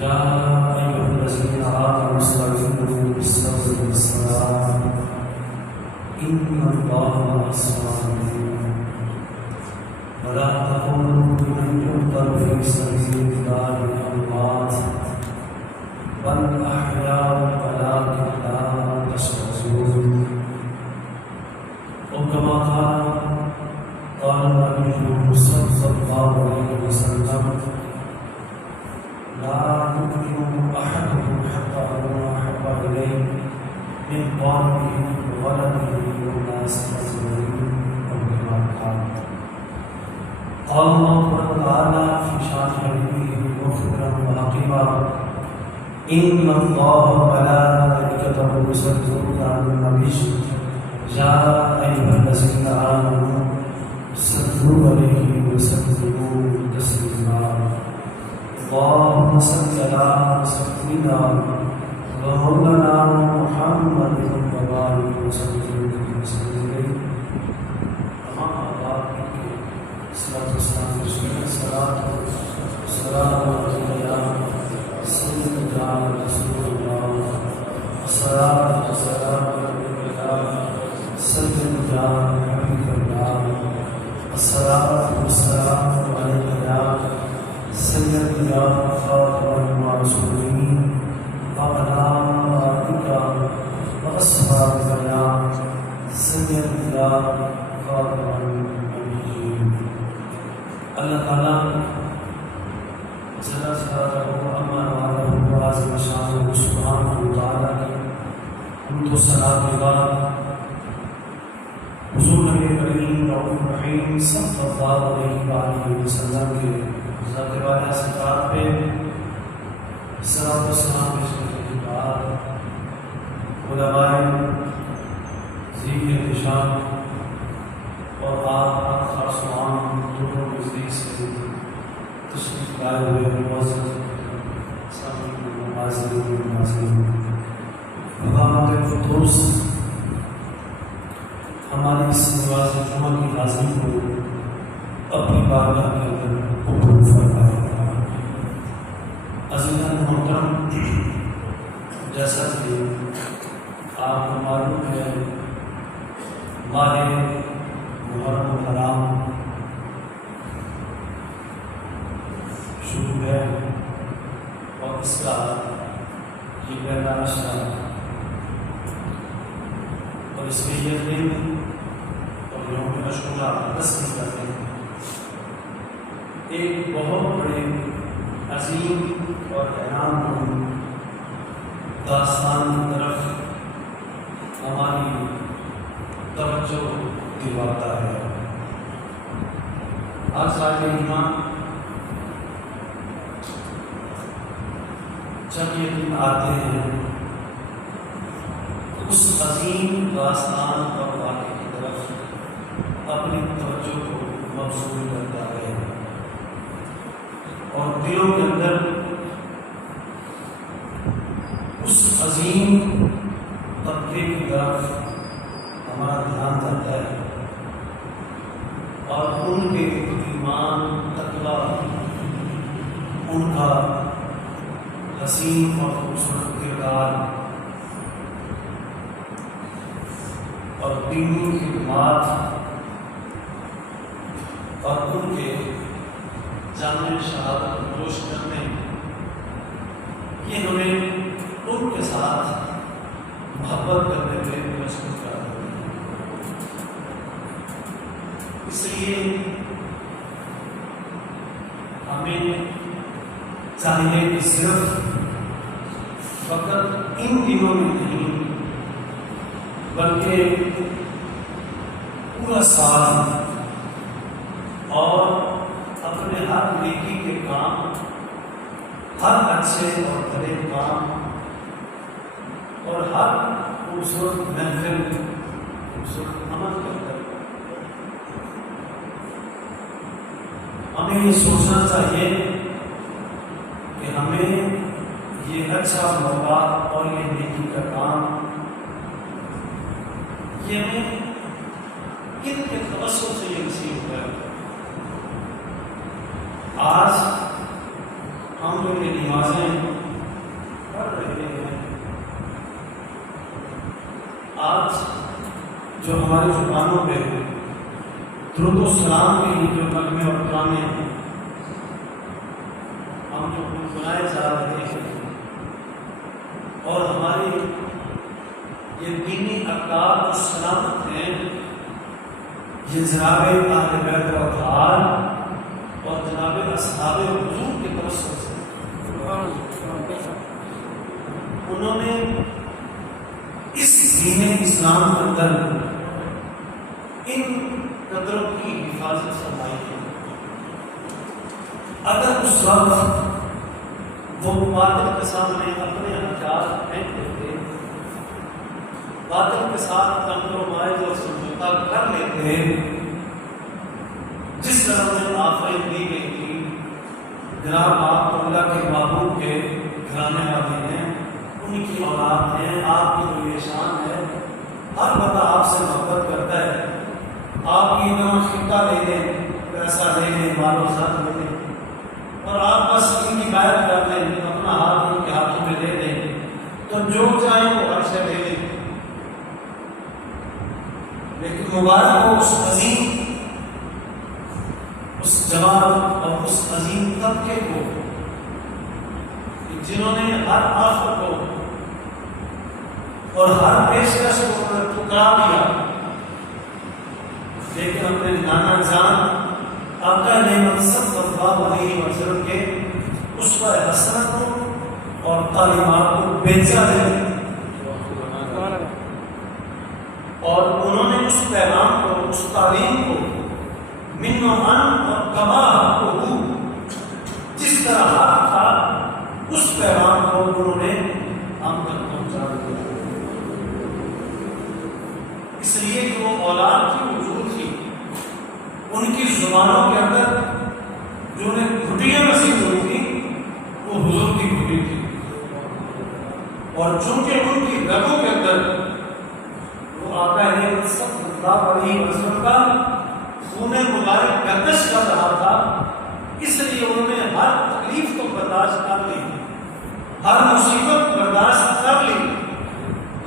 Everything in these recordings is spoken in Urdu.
يا أيها الذين آمنوا استغفروا بالصبر والصلاة إن الله مع الصابرين ولا تقولوا لمن يقتل في سبيل الله أموات بل أحياء ولكن لا تشعرون وكما قال النبي صلى الله عليه وسلم لا يؤمن أحدكم حتى أكون أحب إليه من والده وولده والناس أجمعين أو كما قال. قال الله تعالى في شان حبيبه مخبرا وعقيبا إن الله وملائكته يصلون على النبي يا أيها الذين آمنوا صلوا عليه وسلموا تسليما. اللهم صل على سيدنا ومولانا محمد وبارك وسلم عليه. أما بعد الصلاة والسلام عليك يا سيدنا رسول الله. الصلاة والسلام عليك يا سيدنا حبيب الله. الصلاة والسلام عليك يا سيدنا خاتم المرسلين وعلى آلك وأصحابك يا سيدنا خاتم النبيين. اللہ تعالیٰ جل جلالہ امان والہ عظیم شان سبحانہ وتعالیٰ کی حمد و ثنا کے بعد حضور نبی کریم رؤوف رحیم صلی اللہ علیہ وآلہ وسلم کے ذات والا صفات پہ صلاۃ و سلام بھیجنے کے بعد علماء ذکر نشان اور آپ خاص عام دونوں نزدیک سے تشریف لائے ہوئے معزز حاضرین مقامات قدوس ہماری اس نماز جمعہ کی حاضری کو اپنی بارگاہ کے اندر قبول فرمائے. عزیزان محترم، جیسا کہ آپ کو معلوم ہے ماہ محرم الحرام شروع ہے اور اس کا یہ پہلا اشرا اور اس میں یہ دن اور یوم عاشورہ 10 دن کرتے ہیں. ایک بہت بڑے عظیم اور حیران کن داستان کی طرف ہماری توجہ دلواتا ہے. آج سال ایمان جب یہ دن آتے ہیں اس عظیم داستان اور واقعے کی طرف اپنی توجہ کو مبذول کرتا ہے اور دلوں کے اندر اس عظیم طبقے کی طرف ہمارا دھیان جاتا ہے اور ان کے ایمان تقویٰ، ان کا حسین اور خوبصورت کردار اور دینی خدمات اور ان کے جامع شہادت کو جوش کرنے، یہ ہمیں ان کے ساتھ محبت کرنے میں مشغول کرتا ہے. اس لیے ہمیں چاہیے کہ صرف فقط ان دنوں میں نہیں بلکہ پورا سال اور اپنے ہر نیکی کے کام، ہر اچھے اور بڑے کام اور ہر خوبصورت محفل، خوبصورت عمل کر کر ہمیں یہ سوچنا چاہیے کہ ہمیں یہ اچھا موقع اور یہ نیکی کا کام یہ ہمیں کن کے توسط سے یہ نصیب ہوا ہے. آج ہم جو یہ نمازیں پڑھ رہے ہیں، آج جو ہماری زبانوں پہ درود و سلام کے لیے جو کلمے اور کلامیں ہم جو گنگنائے جا رہے ہیں، اور ہماری یہ دینی اقدار جو سلامت ہیں، یہ جناب اہل بیت و اطہار اور جناب اصحاب حضور کے توسط سے انہوں نے اس دین اسلام کے اندر ان قدروں کی حفاظت فرمائی ہے۔ اگر اس وقت وہ باطل کے سامنے اپنے ہتھیار پھینک دیتے، باطل کے ساتھ کمپرومائز اور سمجھوتا کر لیتے، جس طرح سے آفرین دی گئی تھی، جناب آپ تو اللہ کے محبوب کے گھرانے والے ہیں، ان کی اولاد ہیں، آپ کی تو یہ شان ہے، ہر بندہ آپ سے محبت کرتا ہے، آپ کی نہ خطہ لے لیں، پیسہ لے لیں، مال و زر لے لیں، اور آپ بس ان کی بیعت کر لیں، اپنا ہاتھ ان کے ہاتھوں میں دے دیں، تو جو چاہیں وہ ہر شے لے لیں۔ لیکن مبارک ہو اس عظیم، اس جماعت اور اس عظیم طبقے کو جنہوں نے ہر آفت کو اور ہر پیشکش کو ٹھکرا دیا، لیکن اپنے نانا جان آقا نعمت صلی اللہ علیہ وسلم کے اسوہ حسنہ کو اور تعلیمات کو بیچا ہے، اور انہوں نے اس پیغام کو، اس تعلیم کو من و ان اور کما کو جس طرح حق تھا، اس پیغام کو انہوں نے ہم تک پہنچا دیا، اس لیے کہ وہ اولاد کی وجود تھی، ان کی زبانوں کے اندر جو انہیں گھٹیاں نصیب ہوئی تھی وہ حضور کی گھٹی تھی، اور چونکہ ان کی رگوں کے اندر وہ آقا نعمت صلی اللہ علیہ وسلم کا خون مبارک گردش کر رہا تھا، اس لیے انہوں نے ہر تکلیف کو برداشت کر لی، ہر مصیبت برداشت کر لی،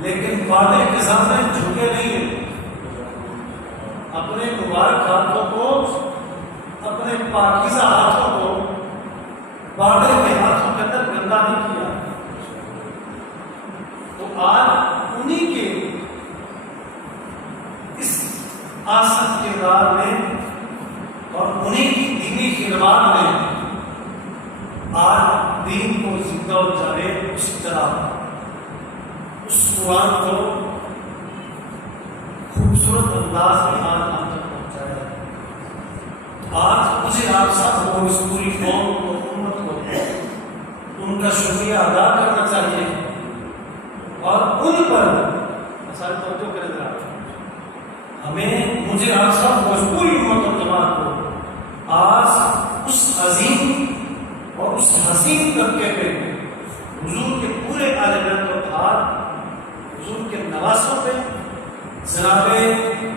لیکن باطل کے سامنے جھکے نہیں ہیں، اپنے مبارک ہاتھوں کو، اپنے پاکیزہ ہاتھوں کو باطل کے ہاتھوں کے اندر گندا نہیں کیا۔ تو آج انہی کے اس آسن کردار میں اور انہی کی دینی خدمات میں آج دین کو زندہ و جاوید اس طرح اس قرآن کو خوبصورت انداز میں آج ہم تک پہنچایا ہے۔ آج مجھے آپ سب کو، اس پوری قوم کو، امت کو ان کا شکریہ ادا کرنا چاہیے، اور ان پر سارے توجہ کرے گا ہمیں، مجھے آپ سب کو، اس پوری امت اور جماعت کو آج اس عظیم اور اس حسین طبقے پہ، حضور کے پورے آل بیت و اطہار، حضور کے نواسوں پہ، جناب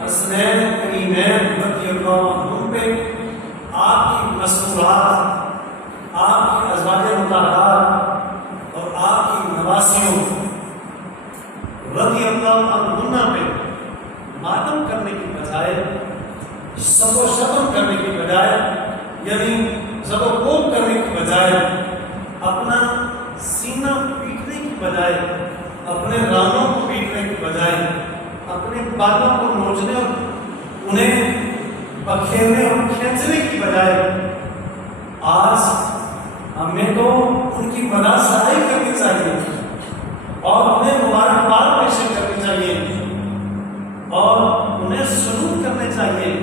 حسنین کریمین رضی اللہ عنہم پہ، آپ کی مسئولات، آپ کی ازواج مطہرات اور آپ کی نواسیوں رضی اللہ عنہن پہ ماتم کرنے کی بجائے، سب و شتم کرنے کی بجائے، یعنی زب و کوب کرنے کی بجائے، اپنا سینہ پیٹنے کی بجائے، اپنے رانوں کو پیٹنے کی بجائے، اپنے بالوں کو نوچنے اور انہیں بکھیرنے اور کھینچنے کی بجائے، آج ہمیں تو ان کی مداحسائی کرنی چاہیے اور انہیں مبارکباد پیش کرنی چاہیے اور انہیں سلوٹ کرنے چاہیے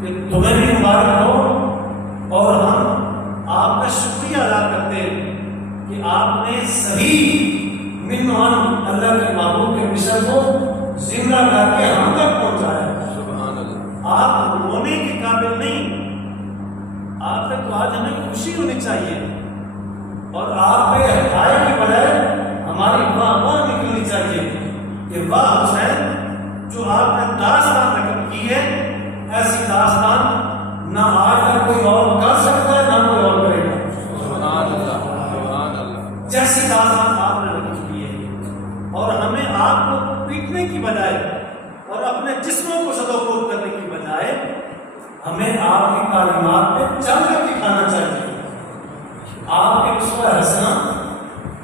کہ تمہیں بھی مبارک ہو، اور ہم آپ کا شکریہ ادا کرتے ہیں کہ آپ نے صحیح من وان اللہ کے محبوب کے مشن کو زندہ کر کے ہم تک پہنچایا۔ آپ رونے کے قابل نہیں، آپ پہ تو آج ہمیں خوشی ہونی چاہیے، اور آپ پہ حقائق کی بجائے ہماری واہ واہ نکلنی چاہیے کہ واہ حسین، جو آپ نے داستان رقم کی ہے، ایسی داستان نہ آج تک کوئی اور کر سکتا ہے، نہ کوئی اور کرے گا۔ آسان آپ نے رکھ چکی ہے، اور ہمیں آپ کو پیٹنے کی بجائے اور اپنے جسموں کو سدوپیوگ کرنے کی بجائے ہمیں آپ کی تعلیمات پہ چل کر دکھانا چاہیے۔ آپ کے اسوہ حسنہ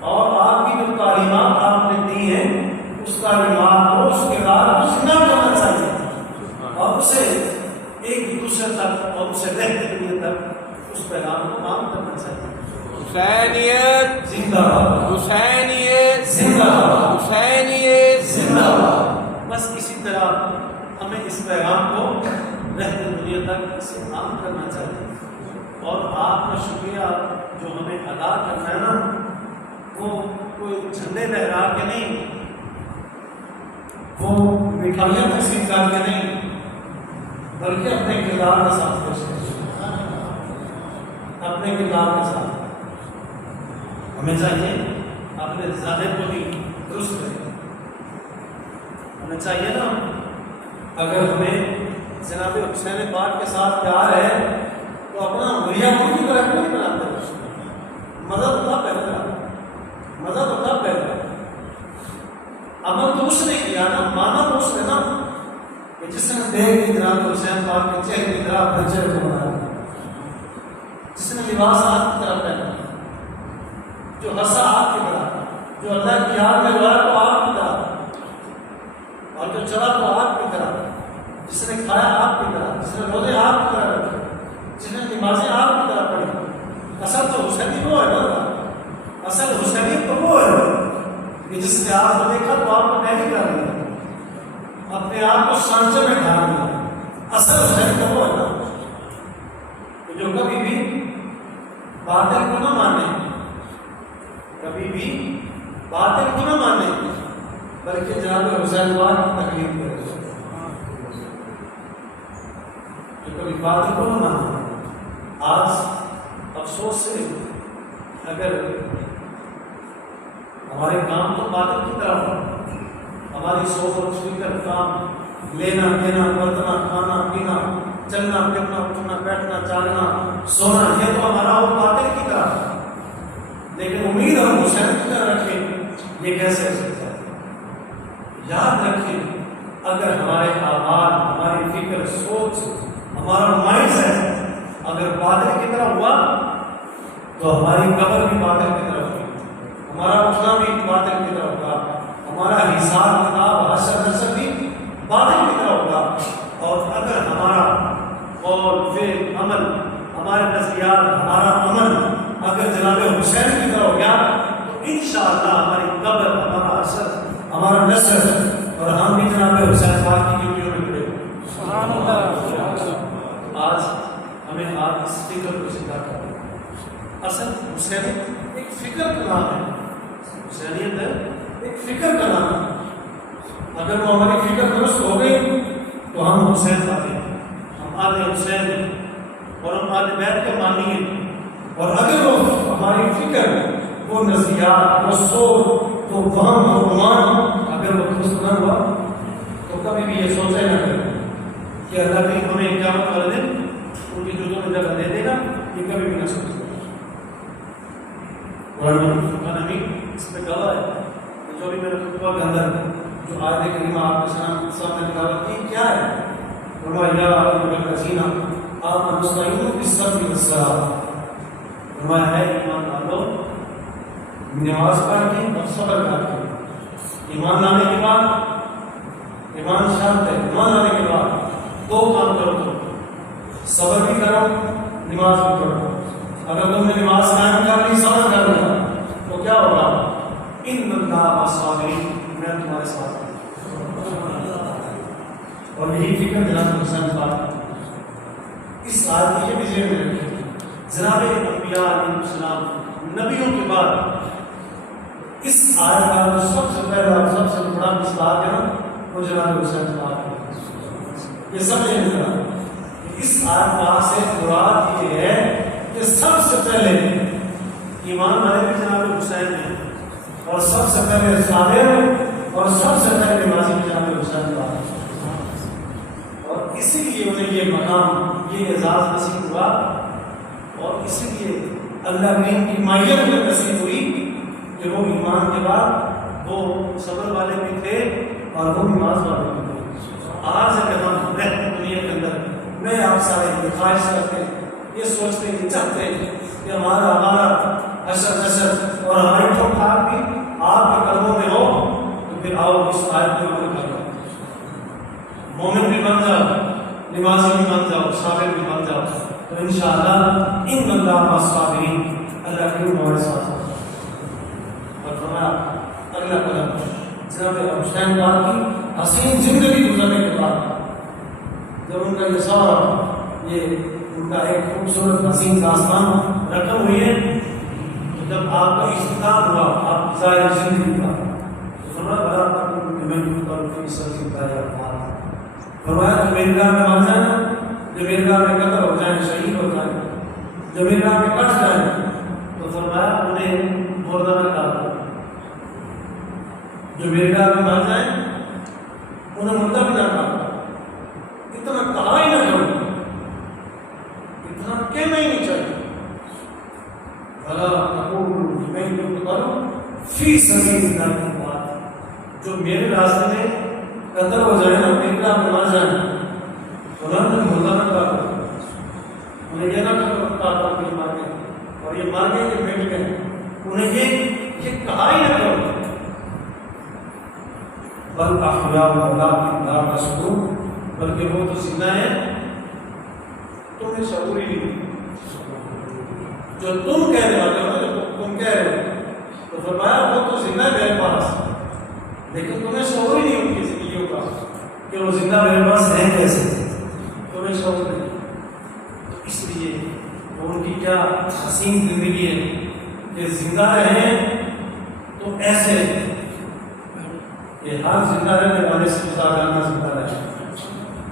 اور آپ کی جو تعلیمات آپ نے دی ہیں اس تعلیمات کو، اس کے بعد زندہ کرنا چاہیے اور اسے ایک دوسرے تک اور اسے رہتے ہوئے تک اس پیغام کو عام کرنا چاہیے۔ حسینیت زندہ باد، حسینیت زندہ باد، حسینیت زندہ باد۔ بس اسی طرح ہمیں اس پیغام کو رہتے دنیا تک اسے عام کرنا چاہیے، اور آپ کا شکریہ جو ہمیں ادا کرنا ہے نا، وہ کوئی جھنڈے لہرا کے نہیں، وہ مٹھائیاں تقسیم کر کے نہیں، بلکہ اپنے کردار کے ساتھ پیش کریں، اپنے کردار کے ساتھ ہمیں چاہیے اپنے ظاہر کو بھی درست کریں۔ ہمیں چاہیے نا، اگر ہمیں جناب حسین پاک کے ساتھ پیار ہے تو اپنا مریا کی طرح کیوں نہیں بناتے؟ مدد کا پہلا، مدد کا پہلا عمل تو اس نے کیا نا، مانا تو اس نے نا، کہ جس نے دیکھ کے جناب حسین پاک کے چہرے کی طرح اپنے چہرے کو بنایا، جس نے لباس آپ کی طرف پہنا، جو ہنسا آپ کی طرح، جو اللہ کی یاد میں گیا تو آپ کی طرح، اور جو چلا تو آپ کی طرح، جس نے کھایا آپ کی طرح، جس نے روزے آپ کی طرح رکھے، جس نے نمازیں آپ کی طرح پڑھی۔ اصل تو حسینی وہ ہے نا، اصل حسینیت تو وہ ہے کہ جس نے آپ کو دیکھا تو آپ کو نہیں کر دیا، اپنے آپ کو سانچے میں ڈال دیا۔ اصل حسین تو وہ ہے نا کہ جو کبھی بھی باطل کو نہ مانے، کبھی بھی باطل کو نہ مانے، بلکہ جناب حسین پاک کی تکلیف کرے، جو کبھی باطل کو نہ مانے۔ آج افسوس سے اگر ہمارے کام تو باطل کی طرف ہے، ہماری سوچ اور فکر، کام، لینا دینا، برتنا، کھانا پینا، چلنا پھرنا، اٹھنا بیٹھنا، چالنا سونا، یہ تو ہمارا وہ باطل کی طرف ہے، لیکن امید ہم حسین کی طرح رکھیں، یہ کیسے ہو سکتا ہے؟ یاد رکھیں، اگر ہمارے اعمال، ہماری فکر، سوچ، ہمارا مائنڈ سیٹ اگر باطل کی طرف ہوا تو ہماری قبر بھی باطل کی طرف ہوئی، ہمارا اٹھنا بھی باطل کی طرف ہوگا، ہمارا حساب کتاب حشر نشر بھی باطل کی طرف ہوگا، اور اگر ہمارا قول، فعل، عمل، ہمارے نظریات، ہمارا عمل اگر جناب حسین کی طرف ہو گیا تو انشاءاللہ ہماری قبر، ہمارا حشر، ہمارا نشر، اور ہم بھی جناب حسین پاک کی ڈیوٹیوں میں کھڑے ہوں۔ سبحان اللہ۔ آج ہمیں آج اس فکر کو سکھا کر، اصل حسینیت ایک فکر کا نام ہے، حسینیت ایک فکر کا نام ہے۔ اگر وہ ہماری فکر درست ہو گئی تو ہم حسین پاتے ہیں، ہم آل حسین اور ہم آل بیت کے مانی ہیں، اور اگر وہ ہماری فکر، وہ نظریات، وہ سوچ، وہ فہم، وہ گمان اگر وہ درست نہ ہوا تو کبھی بھی یہ سوچے نہ کریں کہ اللہ بھی ہمیں قیامت والے دن ان کی جوتوں میں جگہ دے دے گا، یہ کبھی بھی نہ سوچے۔ قرآن حمید اس میں گواہ ہے، جو بھی میرے خطبہ کے اندر جو آیت کریمہ آپ کے سامنے تلاوت کی کیا ہے؟ فرمایا یا ایھا الذین آمنوا استعینوا بالصبر والصلاۃ، فرمایا ہے ایمان والو، نماز پڑھ کے اور صبر کر کے۔ ایمان لانے کے بعد، ایمان شرط ہے، ایمان لانے کے بعد دو کام کرو، تو صبر بھی کرو، نماز بھی پڑھو۔ اگر تم نے نماز قائم کر لی، صبر کر لیا تو کیا ہوگا؟ ان اللہ الصابرین، میں تمہارے ساتھ ہوں۔ اور یہی فکر جناب حسین پاک اس آیت کی بھی ذہن میں رکھیں۔ جناب انبیاء علیہ السلام، نبیوں کے بعد اس آیت کا جو سب سے پہلا اور سب سے بڑا مصداق ہے نا، وہ جناب حسین پاک ہے۔ یہ سب یہ نظر اس آیت پاک سے مراد یہ ہے کہ سب سے پہلے ایمان والے بھی جناب حسین ہیں، اور سب سے پہلے صابر اور سب سے پہلے نمازی بھی جناب حسین پاک ہیں، اور اسی لیے انہیں یہ مقام، یہ اعزاز نصیب ہوا، اور اسی لیے اللہ نے کی مائیت میں نصیب ہوئی کہ وہ ایمان کے بعد وہ صبر والے بھی تھے اور وہ نماز والے بھی تھے۔ آج اگر ہم رہتے دنیا کے اندر، میں آپ سارے یہ خواہش کرتے یہ سوچتے یہ چاہتے کہ ہمارا حشر نشر اور ہماری ٹھوکار بھی آپ کے قدموں میں ہو، تو پھر آؤ اس آیت کو عمل کرو، مومن بھی بن جاؤ، نمازی بھی بن جاؤ، صابر بھی بن جاؤ، تو انشاءاللہ ان اللہ مع الصابرین، اللہ کی ہمارے ساتھ۔ اور فرمایا اگلا قدم جناب حسین پاک کی حسین زندگی گزرنے کے بعد جب ان کا یہ سارا یہ ان کا ایک خوبصورت حسین داستان رقم ہوئی ہے، تو جب آپ کا اختتام ہوا آپ کی ظاہر زندگی کا، تو فرمایا بڑا فرمایا جو میری راہ میں آ جائیں، جو میری راہ میں قتل ہو جائیں، شہید ہو جائیں، جو میری راہ میں کٹ جائیں، تو فرمایا انہیں مردہ نہ کہا، جو میری راہ میں آ جائیں انہیں مردہ بھی نہ کہا، اتنا کہا ہی نہ کرو، اتنا کہنا ہی نہیں چاہیے۔ بھلا تقول میں جو کروں فی سبیل اللہ کی بات، جو میرے راستے میں قتل ہو جائے نا، میری راہ میں آ جائیں، انہوں نے مردہ نہ کہا، انہیں یہ نہ کہا کہ مار گئے اور یہ مار گئے کہ بیٹھ گئے، انہیں یہ کہا ہی نہ کرو، بل احیاء ولکن لا تشعرون، بلکہ وہ تو زندہ ہے تمہیں شعور ہی نہیں، جو تم کہنے والے ہو، جو تم کہہ رہے ہو، تو فرمایا وہ تو زندہ ہے میرے پاس، لیکن تمہیں شعور ہی نہیں ان کی زندگیوں کا کہ وہ زندہ میرے پاس ہے کیسے، تمہیں شعور نہیں۔ اس لیے وہ ان کی کیا حسین زندگی ہے کہ زندہ رہیں تو ایسے کہ ہر زندہ رہنے والے سے جانا زندہ رہے،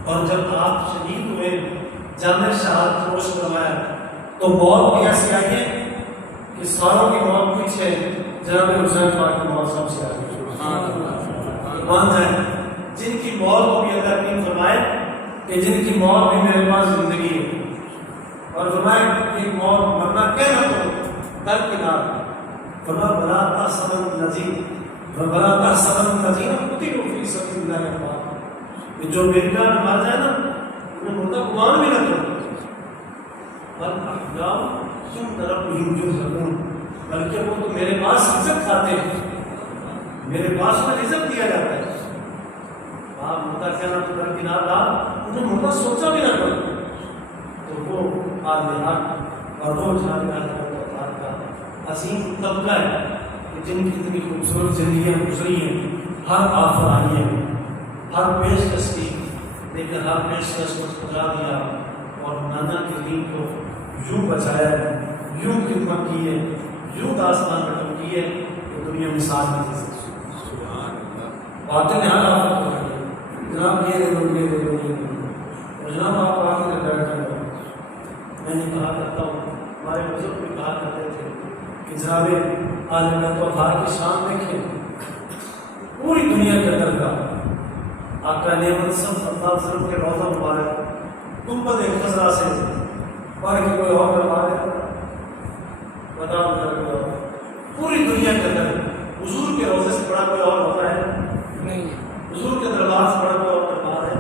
اور جب آپ شہید ہوئے جامع شہادت نوش کروایا تو موت بھی ایسی آئی ہے کہ ساروں کی موت پیچھے جناب حسین پاک کی موت سب سے آئی ہے۔ مان جائیں جن کی موت کو بھی اللہ نے فرمائے کہ جن کی موت بھی میرے پاس زندگی ہے، اور فرمائے کہ موت مرنا کہنا تو درکنار، فرمایا بلا تحسبن الذین بلا تحسبن الذین قتلوا فی سبیل اللہ اموات، کہ جو میری راہ میں مر جائے نا انہیں مردہ گمان بھی نہ کرو، بل احیاء عند ربہم یرزقون، بلکہ وہ تو میرے پاس رزق کھاتے ہیں، میرے پاس میں رزق دیا جاتا ہے۔ آپ مردہ کہنا تو درکنار رہا، انہیں مردہ سوچا بھی نہ کرو، تو وہ آدھے حق اور وہ جانکار کا عظیم طبقہ ہے کہ جن کی اتنی خوبصورت زندگیاں گزری ہیں، ہر آفت آئی ہے، ہر پیشکش کی، لیکن ہر پیشکش کو ٹھکرا دیا اور نانا کے دین کو یوں بچایا، یوں خدمت کی ہے، یوں داستان ختم کی ہے کہ دنیا میں ساتھ نہیں دے سکتی۔ باتیں ہر آفت کو جناب یہ دے دو یہ دے دو یہ دے دو، اور جناب آپ آگے سے بیٹھ جائیں۔ میں نے کہا کرتا ہوں، ہمارے بزرگ بھی کہا کرتے تھے کہ جناب عالم توحید کی شان دیکھیں، پوری دنیا کے اندر کا آقا نعمت صلی اللہ علیہ وسلم کے روضہ مبارک گنبد خضرا سے پڑھ کے کوئی اور کروا دے، بتا دو پوری دنیا کے اندر حضور کے روضے سے بڑا کوئی اور ہوتا ہے نہیں، حضور کے دربار سے بڑا کوئی اور دربار ہے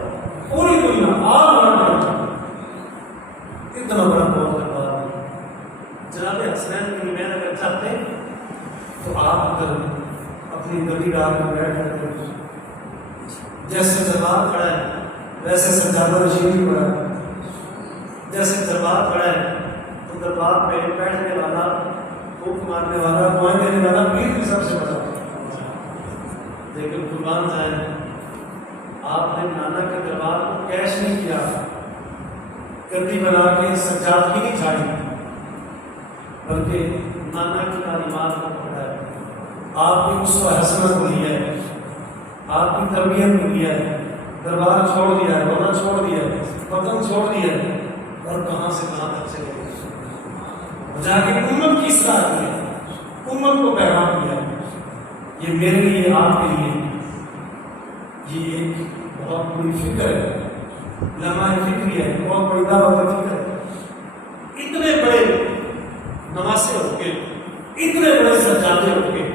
پوری دنیا آپ اتنا بڑا بہت دربار ہے۔ جناب حسنین کی میں اگر چاہتے تو آپ اگر اپنی گلی رات میں بیٹھ کر جیسے دربار کھڑا ہے ویسے سجادہ نشین بھی پڑا ہے، جیسے دربار کھڑا ہے تو دربار میں بیٹھنے والا، پھونک مارنے والا، دعائیں دینے والا پیر بھی سب سے بڑا ہے۔ لیکن قربان جائیں آپ نے نانا کے دربار کو کیش نہیں کیا، گدی بنا کے سجادگی نہیں چھاڑی، بلکہ نانا کی تعلیمات کو پڑھا ہے، آپ کی اسوہ حسنہ کو لیا ہے، آپ کی تربیت کو لیا ہے، دربار چھوڑ دیا ہے، رونا چھوڑ دیا ہے، وطن چھوڑ دیا ہے، اور کہاں سے کہاں تک چلے گئے، جا کے امت کی اصلاح کی ہے، امت کو پیغام دیا ہے۔ یہ میرے لیے آپ کے لیے یہ ایک بہت بڑی فکر ہے، لمحہ فکری ہے، بہت بڑی دعوت فکر ہے۔ اتنے بڑے نواسے ہو کے، اتنے بڑے سجادے ہو کے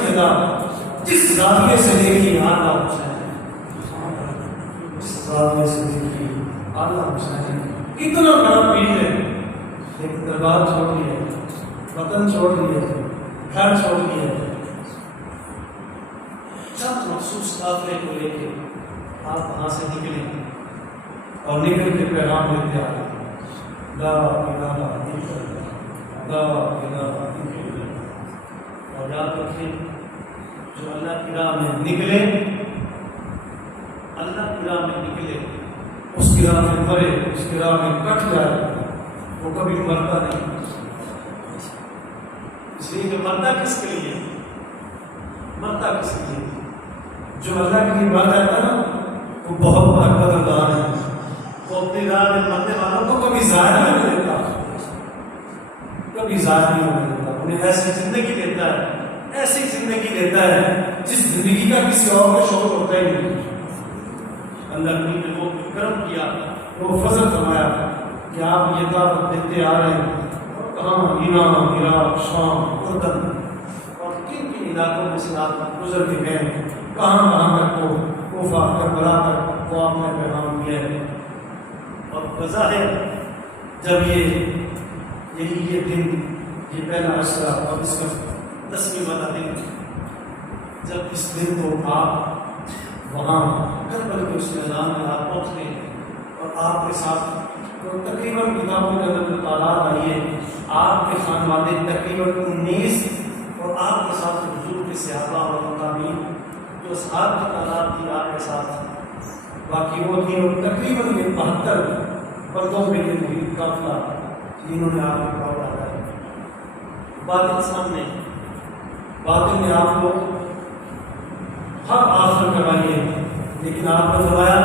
جگہ جس زاویے سے دیکھی اعلیٰ حسین، جس زاویے سے دیکھی اعلیٰ حسین، اتنا بڑا پیر ہے لیکن دربار چھوڑ دیا، وطن چھوڑ دیا، گھر چھوڑ دیا، چند مخصوص قافلے کو لے کے آپ وہاں سے نکلے اور نکل کے پیغام لیتے آئے، لا الہ الا اللہ، لا الہ الا اللہ۔ اور یاد رکھیں جو اللہ کی راہ میں نکلے، اللہ کی راہ میں نکلے، اس کی راہ میں مرے، اس کی راہ میں کٹ جائے، وہ کبھی مرتا نہیں۔ اس لیے کہ مرتا کس کے لیے؟ مرتا کس کے لیے؟ جو اللہ کے لیے مر جاتا ہے نا وہ بہت بڑا قدردان ہے، وہ اپنی راہ میں مرنے والوں کو کبھی ضائع نہیں دیتا، کبھی ضائع نہیں ہونے دیتا، انہیں ایسی زندگی دیتا ہے، ایسی زندگی دیتا ہے جس زندگی کا کسی اور کو شوق ہوتا ہی نہیں۔ اللہ نے وہ کرم کیا، وہ فضل فرمایا کہ آپ یہ دعوت دیتے آ رہے ہیں، کہاں ایران، عراق، شام، اردن اور کن کن علاقوں میں سے آپ گزر کے گئے، کہاں کہاں تک کو کوفہ کربلا تک وہ آپ نے پیغام دیا ہے۔ اور بظاہر جب یہ دن، یہ پہلا عشرہ اور اس کا 10ویں والا دن، جب اس دن کو آپ وہاں کربلا کے اس میدان میں آپ پہنچتے اور آپ کے ساتھ تقریباً کتابوں کے اندر جو تعداد آئی ہے، آپ کے خانوادے تقریباً 19 اور آپ کے ساتھ حضور کے صحابہ اور مقامین جو اصحاب کی تعداد تھی آپ کے ساتھ باقی وہ تھی، اور تقریباً 72 بندوں پہ یہ مزید قافلہ جنہوں نے آپ کو پاؤ ڈالا ہے۔ باطن سامنے، باطن میں آپ کو ہر آخر کروائی ہے، لیکن آپ نے فرمایا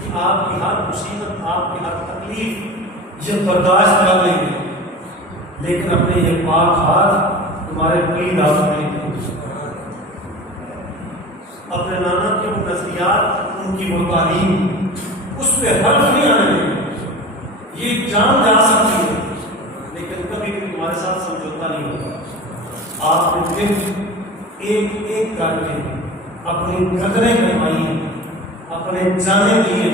کہ آپ کی ہر مصیبت، آپ کی ہر تکلیف یہ برداشت کر لیں گے، لیکن اپنے یہ پاک ہاتھ تمہارے پیر آپ نہیں دیں گے۔ اپنے نانا کے وہ نظریات، ان کی وہ تعلیم، اس پہ حرف نہیں آنے دیں گے۔ یہ جان جا سکتی ہے لیکن کبھی بھی تمہارے ساتھ سمجھوتا نہیں ہوگا۔ آپ نے پھر ایک ایک کر کے اپنی قدریں کروائی ہیں، اپنے جانے دیے،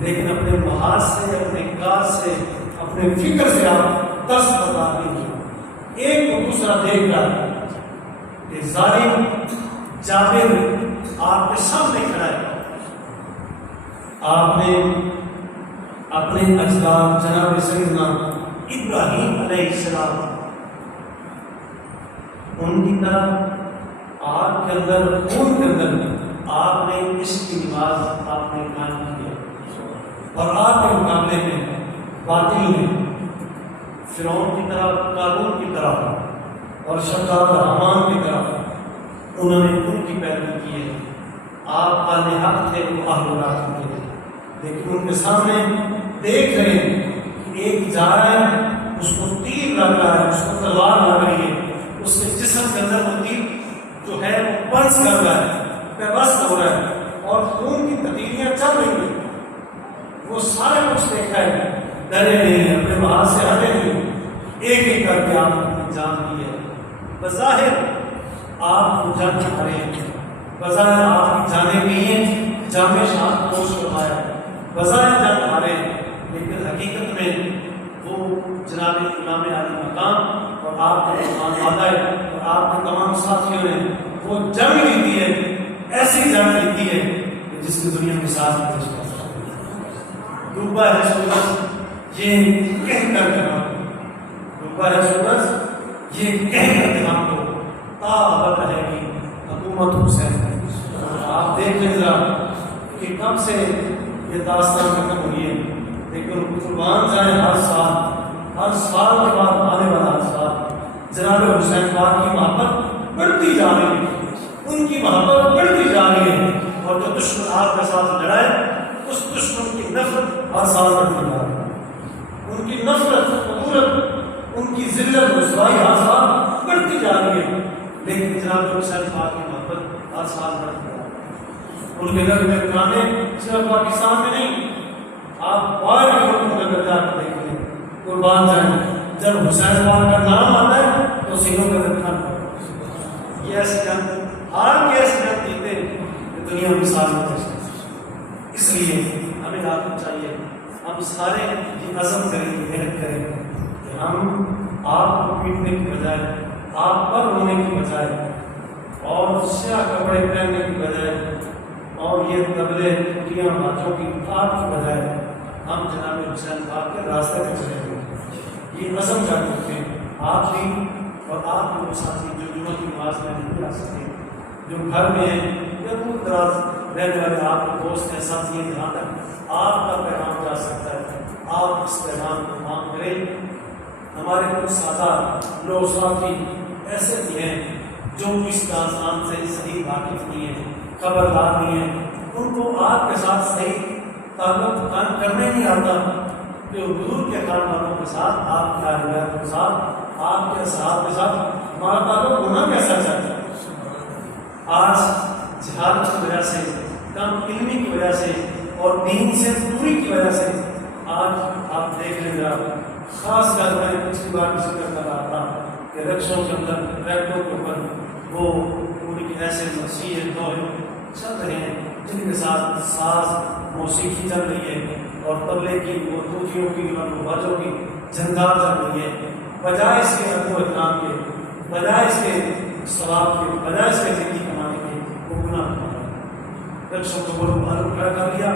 لیکن اپنے محاذ سے، اپنے کار سے، اپنے فکر سے آپ ترس بتا نہیں ہیں۔ ایک کو دوسرا دیکھ کر کہ ظالم جابر آپ کے سامنے کھڑا ہے، آپ نے اپنے اجداد جناب سیدنا ابراہیم علیہ السلام ان کی طرف آگ کے اندر، خون کے اندر آپ نے اس کی نماز آپ نے قائم کیا، اور آپ کے مقابلے میں باطل نے فرعون کی طرف، قارون کی طرف اور شداد حمان کی طرف انہوں نے ان کی پیروی کی ہے۔ آپ اہل حق تھے، وہ اہل باطل تھے، لیکن ان کے سامنے دیکھ رہے ہیں کہ ایک جا رہا ہے، اس کو تیر لگ رہا ہے، اس کو تلوار لگ رہی ہے، اس کے جسم کے اندر وہ تیر جو ہے وہ پنس کر رہا ہے، پیوست ہو رہا ہے، اور خون کی تقریریاں چل رہی ہیں۔ وہ سارا کچھ دیکھا ہے، ڈرے نہیں ہیں، اپنے محاذ سے ہٹے نہیں، ایک ایک کر کے آپ نے جان دی ہے۔ بظاہر آپ کو جان ہارے ہیں، بظاہر آپ کی جانیں گئی ہیں، جامع شان پوش کروایا ہے، بظاہر جان ہارے ہیں، لیکن حقیقت میں وہ جناب امام علی مقام اور آپ کے خانوادہ اور آپ کے تمام ساتھیوں نے وہ جنگ جیتی ہے، ایسی جنگ جیتی ہے کہ جس کی دنیا میں ساتھ نہیں پیش کر سکتی۔ ڈوبا ہے سورج یہ کہہ کر کے ڈوبا ہے سورج یہ کہہ کر کے ہم کو تا ابد رہے گی حکومت حسین۔ آپ دیکھ لیں ذرا کہ کب سے یہ داستان ختم ہوئی ہے، لیکن قربان جائیں ہر سال کے بعد آنے والا ہر سال جناب حسین پاک کی محبت بڑھتی جا رہی ہے، ان کی محبت بڑھتی جا رہی ہے، اور جو دشمن آپ کے ساتھ لڑائے اس دشمن کی نفرت ہر سال بڑھتی جا رہی ہے، ان کی نفرت، خطورت، ان کی ذلت رسوائی ہر سال بڑھتی جا رہی ہے، لیکن جناب حسین پاک کی محبت ہر سال بڑھتی جا رہی ہے۔ ان کے گھر میں گانے صرف پاکستان میں نہیں، آپ باہر کے ملک میں اگر جا کر دیکھیں، قربان جائیں جب حسین پاک کا نام آتا ہے تو سینوں کا دھڑکن یہ ایسی جنگ ہار کے ایسی جنگ جیتے کہ دنیا مثال میں پیش کر. اس لیے ہمیں آپ کو چاہیے ہم سارے یہ عزم کریں محنت کریں کہ ہم آپ کو پیٹنے کی بجائے آپ پر ہونے کی بجائے اور سیاہ کپڑے پہننے کی بجائے اور یہ تبلے ٹوٹیاں ہاتھوں کی آپ کی بجائے ہم جناب حسین پاک کے راستے پہ چلے گئے. یہ عزم جاتے تھے آپ بھی اور آپ کے وہ ساتھی جو جمعہ کی نماز میں نہیں آ سکتے، جو گھر میں ہیں یا دور دراز رہنے والے آپ کے دوست ہیں ساتھی ہیں، جہاں تک آپ کا پیغام جا سکتا ہے آپ اس پیغام کو عام کریں. ہمارے کچھ ساتھ لوگ ساتھی ایسے بھی ہیں جو اس داستان سے صحیح واقف نہیں ہیں، خبردار نہیں ہیں، ان کو آپ کے ساتھ صحیح تعلق قائم کرنے نہیں آتا کہ حضور کے خان والوں کے ساتھ آپ کے اہلیات کے ساتھ آپ کے اصحاب کے ساتھ ہمارا تعلق ہونا کیسا چاہتا ہے. آج جہالت کی وجہ سے، کم علمی کی وجہ سے اور دین سے دوری کی وجہ سے آج آپ دیکھ لیں ذرا، خاص کر میں پچھلی بار بھی ذکر کر رہا تھا کہ رکشوں کے اندر ٹریکٹروں کے اوپر وہ ان کی ایسے مسیح دور چل رہے ہیں جن کے ساتھ ساز موسیقی چل رہی ہے اور تبلے کی وہ توتیوں کی اور باجوں کی جھنکار چل رہی ہے، بجائے اس کے ادب و احترام کے، بجائے اس کے ثواب کے، بجائے اس کے زندگی کمانے کے، وہ گناہ کر رکشوں کو وہ معلوم کھڑا کر دیا،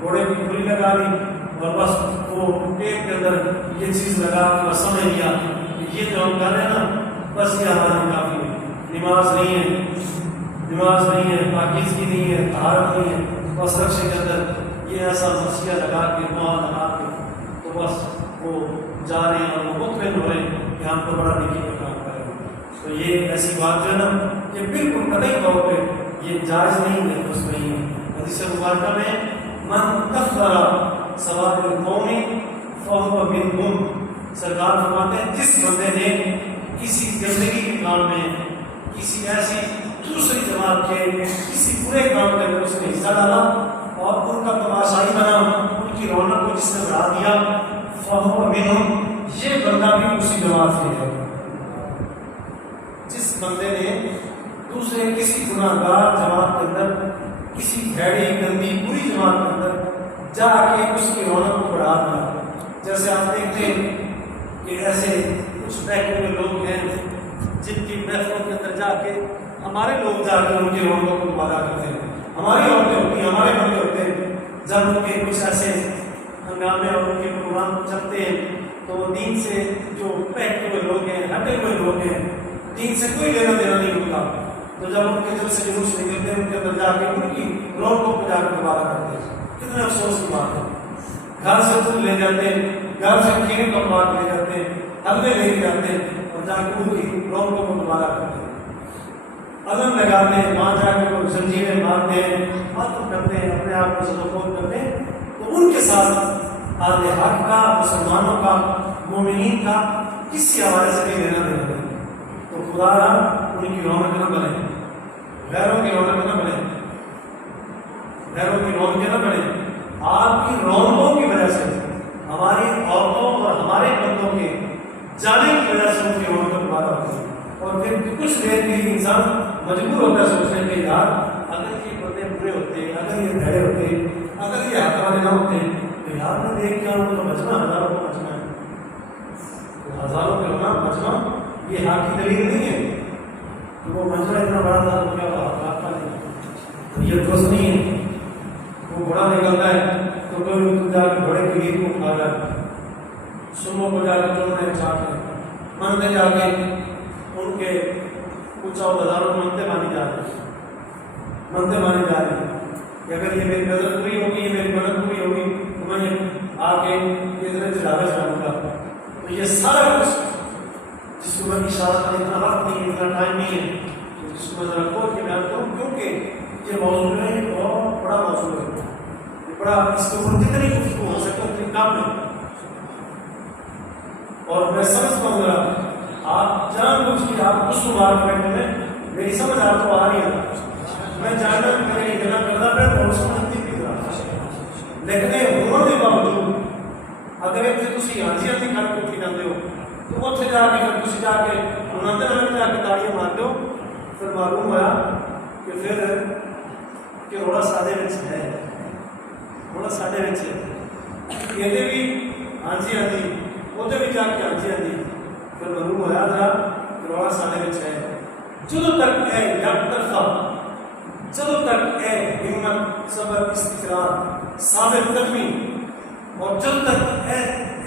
گھوڑے کی کھلی لگا لی اور بس وہ پیٹ کے اندر یہ چیز لگا کے بس سمجھ لیا کہ یہ جو ہم کر رہے ہیں نا بس یہ ہمارے کافی ہے. نماز نہیں ہے، نماز نہیں ہے، پاکیزگی نہیں ہے، طہارت نہیں ہے، بس رکشے کے اندر یہ ایسا مسیح لگا کے ماں لگا کے تو بس وہ جا رہے ہیں اور وہ مطمئن ہو رہے ہیں کہ ہم تو بڑا نیکی کا کام کر رہے ہیں. تو یہ ایسی بات جو ہے نا یہ بالکل قطعی طور پہ یہ جائز نہیں ہے، اس میں ہی حدیث مبارکہ میں من کفر ثواب القوم فہو منہم، سرکار فرماتے ہیں جس بندے نے کسی گندگی کے کام میں کسی ایسی دوسری جماعت کے کسی برے کام میں اس نے حصہ ڈالا اور ان کا تماشائی بنا، ان کی رونق کو جس نے بڑھا دیا، فہو منہم، یہ بندہ بھی اسی جماعت سے ہے. جس بندے نے دوسرے کسی گناہ گار جماعت کے اندر کسی بھیڑی گندی بری جماعت کے اندر جا کے اس کی رونق کو بڑھا دیا. جیسے آپ دیکھتے ہیں کہ ایسے کچھ بیٹھے ہوئے لوگ ہیں جن کی محفلوں کے اندر جا کے ہمارے لوگ جا کے ان کی رونقوں کو مبارک کرتے ہیں، ہماری عورتیں ہوتی ہیں، ہمارے بندے ہوتے ہیں، جب ان کے کچھ ایسے ہنگامے اور ان کے پروگرام چلتے ہیں تو دین سے جو بیٹھے ہوئے لوگ ہیں، ہٹے ہوئے لوگ ہیں، دین سے کوئی لینا دینا نہیں ہوتا، تو جب ان کے دل سے جلوس نکلتے ہیں ان کے اندر جا کے ان کی رونقوں کو جا کے مبارک کرتے ہیں. کتنے افسوس کی بات ہے. گھر سے دودھ لے جاتے ہیں، گھر سے کھیر کا پاک لے جاتے ہیں، حلوے لے کے جاتے ہیں اور جا کے ان کی رونقوں کو مبارک کرتے ہیں. علم لگاتے ہیں، وہاں جا کے کوئی زنجیریں مارتے ہیں، ماتم کرتے ہیں، اپنے آپ کو سلوک کرتے ہیں، تو ان کے ساتھ اہل حق کا، مسلمانوں کا، مومنین کا کسی حوالے سے بھی لینا دینا نہیں. تو خدا ان کی رونق نہ بنے، غیروں کی رونق نہ بنے، غیروں کی رونقیں نہ بنے. آپ کی رونقوں کی وجہ سے ہماری عورتوں اور ہمارے بندوں کے جانے کی وجہ سے ان کی رونقوں کو بات ہوتی ہے. اور پھر کچھ دیر کے لیے انسان مجبور ہوتا ہے سوچنے کے یار اگر یہ بندے برے ہوتے، اگر یہ بھڑے ہوتے، اگر یہ ہاتھ والے نہ ہوتے تو یار میں دیکھ کے ان کو بچنا ہزاروں کو بچنا ہے. تو ہزاروں کے ہونا بچنا یہ حق کی دلیل نہیں ہے. تو وہ مجمع اتنا بڑا تھا تو کیا حق کا نہیں، یہ درست نہیں ہے. وہ بڑا نکلتا ہے تو کوئی جا کے بڑے کی عید کو کھا جائے، صبح کو جا کے چڑھنے چاہتے منتے جا کے ان کے کچھ اور ہزاروں کو منتے مانی جا رہی ہیں، منتے مانی جا رہی ہیں کہ اگر یہ میری نظر پوری ہوگی، یہ میری مدد پوری ہوگی تو میں آ کے یہ اتنے چڑھاوے چڑھاؤں گا. تو یہ سارا کچھ جس کو میں اشارہ کرنے اتنا وقت نہیں ہے، اتنا ٹائم نہیں ہے، جس کو میں ذرا کھول کے بیان کروں کیونکہ یہ موضوع ہے، یہ بہت بڑا موضوع ہے، یہ بڑا اس کے اوپر جتنی گفتگو ہو سکے اتنی کام ہے. اور میں سمجھتا ہوں آپ جان بوجھ کے آپ اس مار کے بیٹھے میں میری سمجھ آپ کو آ رہی ہے، میں جانتا ہوں کہ میری جگہ کرنا پڑے اور سمجھتی بھی رہا، لیکن ہونے کے باوجود اگر تھی ہانسی ہانسی کھڑ کے اٹھی جاتے ہو تو اتنے جا کے پھر تھی جا کے انہوں نے جا کے تاڑیاں مارتے ہو پھر معلوم ہوا کہ پھر کہ روڑا سادے ہے، روڑا ساڈے ہے، یہ بھی ہاں جی ہاں جی، وہ بھی جا کے ہاں جی ہاں جی، پھر معلوم ہوا تھا کہ روڑا ساڈے ہے. جدوں تک ہے یک طرفہ، جدوں تک ہے ہمت صبر استقرار ثابت قدمی، اور جب تک ہے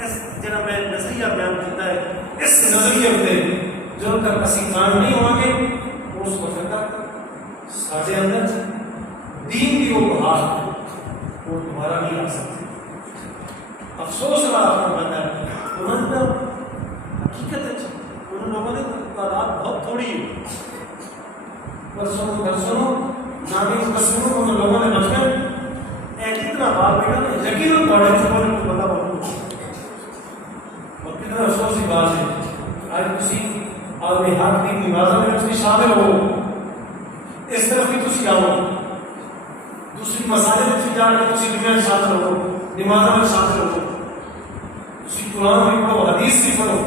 اس جناب میں نظریہ بیان کرتا ہے، اس نظریے پہ جب تک اسی قائم نہیں ہوں گے اس وقت تک سارے اندر دین کی وہ بہار وہ دوبارہ نہیں آ سکتی. افسوس رہا بندہ انہوں نے حقیقت ہے ان لوگوں نے تعداد بہت تھوڑی ہے، پر سنو نامی کا سنو ان لوگوں نے بچپن کتنا بات بیٹا نا یقیناً پڑھے چھوڑنے کو پتا بہت اور کتنا افسوس کی بات ہے. آج کسی آدمی حق کی نمازوں میں تھی شامل ہو، اس طرف بھی تھی آؤ، دوسری مسالے میں تھی جا کے تھی دنیا میں شامل ہو، نمازوں میں شامل ہو، تھی قرآن میں پڑھو، حدیث بھی پڑھو،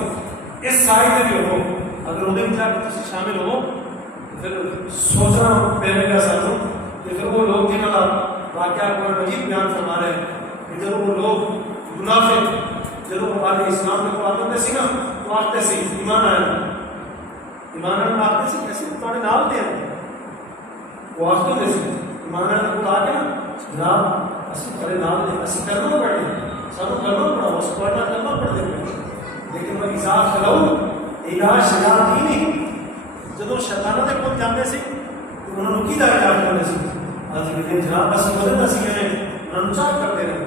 اس سائڈ میں بھی ہو. اگر ادھر بھی جا کے تھی شامل ہو پھر سوچنا پہلے کا ساتھوں کہ پھر وہ لوگ جنہوں کا واقعہ قرآن مجید بیان فرما رہے ہیں کہ جب وہ لوگ منافق جب وہ آگے اسلام میں آتے سی نا تو آتے سی ایمان آئے، ایمان آئے آتے سی کیسے تمہارے نام دے وہ آتے سی ایمان آئے کو آ کے نا جناب اسی بڑے نام دے اسی کرنا پڑے سب کرنا پڑا اس پڑھنا کرنا پڑ دے، لیکن وہ اضاف کرو علاج شجاعت ہی نہیں. جب شیطانوں کے کون جانتے سی تو انہوں نے کی داری جان کرنے سی لیکن جناب اسی مدد اسی میں رنچار کرتے رہے،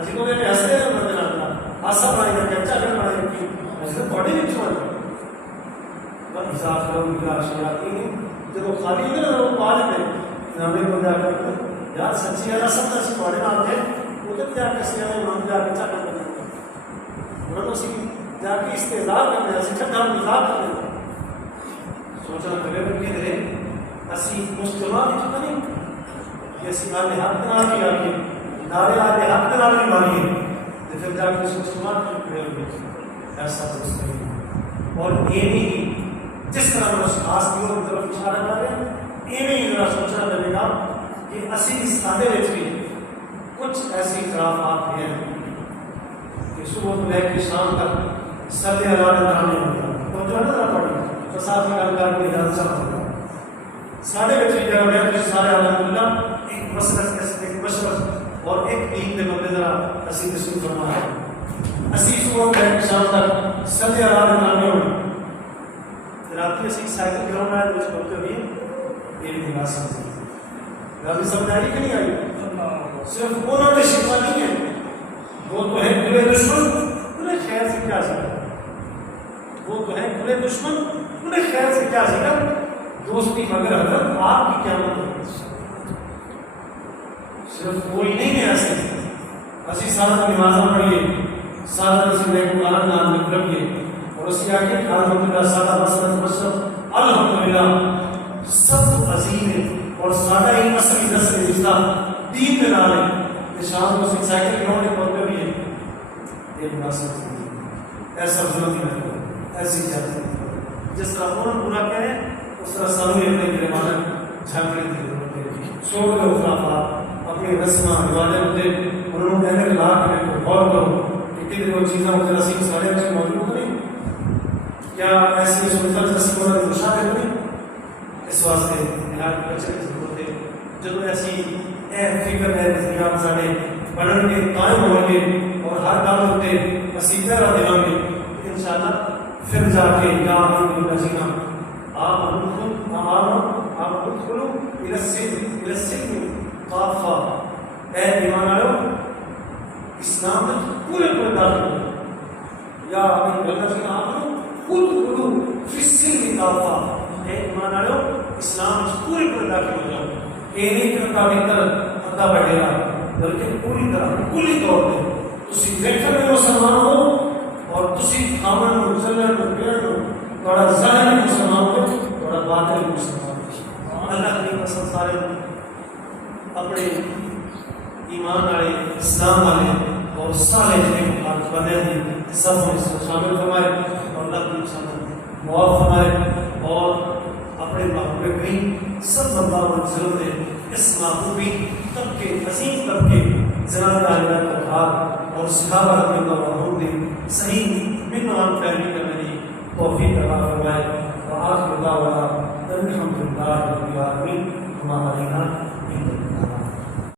اسی کو میں ہستے رہے مدد نہ آسا بنائی رکھے اچھا کر بنائی رکھی اسی تو پڑھے نہیں چھوڑ پر اضاف کرو علاج شجاعت ہی نہیں. جب وہ خالی ہوتے نا وہ پا لیتے ہمیں کو جا کر یار سچی ہے سب اسی پڑھے نہ آتے ادھر جا کے سی ہمیں من جا کے اچھا کر بنائی انہوں نے اسی جا کے استعداد کرنے اسی چھٹا مزاق کرنے سوچنا کرے بلکہ دے اسی مجتمع کی چھتا نہیں کہ اسی آلے حق کنار کی آگئی نارے آلے حق کنار کی مانی ہے تو پھر جا کے اس مجتمع کی کھڑے ہوئے ایسا درست نہیں. اور یہ نہیں جس طرح میں خاص دیوں کی طرف اشارہ کر رہے ہیں یہ نہیں ذرا سوچنا کرے گا کہ اسی اس سادے وچ بھی کچھ ایسی خرافات ہیں کہ صبح لے کے شام تک سردی اللہ نے کام نہیں ہوتا تو جو ہے نا پڑھی فساد میں گل کر کے حادثہ ہوتا ساڑھے بچے جگہ میں سارے الحمدللہ ایک مسلک ایک مشرق اور ایک دین کے مدد ذرا اسی رسول فرما ہے اسی صبح لے کے شام تک سردی اللہ نے کام نہیں ہوتا راتی اسی سائیکل گراؤنڈ آئے تو اس کو بھی یہ بھی نگاہ سکتے ہیں راتی سمجھ آئی کہ نہیں آئی صرف انہوں نے شفا نہیں ہے وہ تو ہے کھلے دشمن انہیں خیر سے کیا سکتا وہ تو ہے کھلے دشمن انہیں خیر سے کیا سکتا دوستی مگر حضرت آپ کی کیا مطلب صرف کوئی نہیں ہے ایسے اسی ساتھ نمازاں پڑھیے ساتھ اسی نیک قرآن نام لکھ رکھیے اور اس کے آگے الحمدللہ سادہ مسلط مشرف الحمدللہ سب عظیم ہے اور سادہ ہی اصلی نسل رشتہ دین میں نام ہے کہ شام کو سائیکل گراؤنڈ کے طور پہ بھی ہے یہ مناسب ایسا ضرورت نہیں ایسی جاتی جس طرح انہوں پورا کریں اس طرح سامنے اپنے گرمان جھانکنے کی ضرورت ہے. چھوڑ دو خرافات اپنی رسمہ رواجیں ہوتے انہوں نے کہنے لا کے غور کرو کہ کتنی وہ چیزیں مجھے نصیب سارے اچھے موجود نہیں کیا ایسی سنتر جیسی کو مشابہ نہیں اس واسطے علاج بچے کی ضرورت ہے. جب ایسی فکر ہے نظریات سارے بڑھن کے قائم ہوں گے اور ہر کام ہوتے اسی پیرا دلوں گے انشاءاللہ پھر جا کے یا آمین نجینا آپ خود کھلو السلم قافہ اے ایمان آلو اسلام میں پورے داخل ہو یا آمین نجینا آپ خود کھلو السلم قافہ اے ایمان آلو اسلام میں پورے داخل ہو جاؤ ایک کرتا بہتر ادا بڑھے گا بلکہ پوری طرح کلی طور پہ تسی دیکھنے میں مسلمان ہو اور تسی خامن مسلمان پیڑ بڑا ظاہر مسلمان ہو بڑا باطل مسلمان ہو. اللہ کی قسم سارے اپنے ایمان والے اسلام والے اور سارے جتنے بندے ہیں سب میں شامل فرمائے اور اللہ کی قسم معاف فرمائے اور اپنے محبوب کریم صلی اللہ علیہ وسلم نے اس محبوبی طبقے عظیم طبقے جناب عالیہ اطہار اور صحابہ رضی اللہ عنہم نے صحیح من عام فہمی کرنے کی توفیق عطا